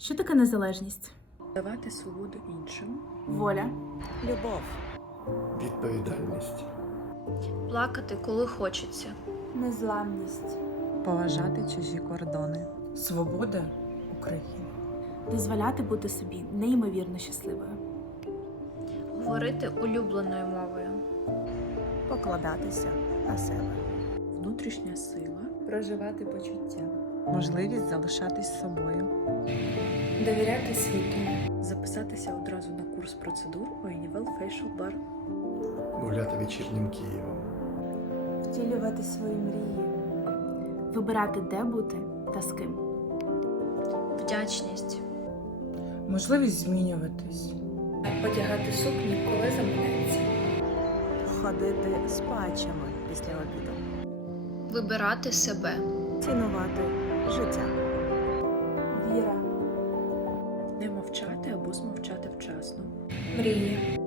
Що таке незалежність? Давати свободу іншим, Воля, Любов, Відповідальність. Плакати, коли хочеться. незламність, поважати чужі кордони, свобода України. дозволяти бути собі неймовірно щасливою, Говорити улюбленою мовою. покладатися на себе, Внутрішня сила проживати почуття, можливість залишатись собою, довіряти світу, записатися одразу на курс процедур у Annual Facial Bar, Гуляти вечірнім Києвом. втілювати свої мрії, вибирати, де бути та з ким, Вдячність. можливість змінюватись, одягати сукні, коли заманеться, ходити з патчами після обіду, Вибирати себе. цінувати життя, віра, не мовчати або змовчати вчасно. Мрії.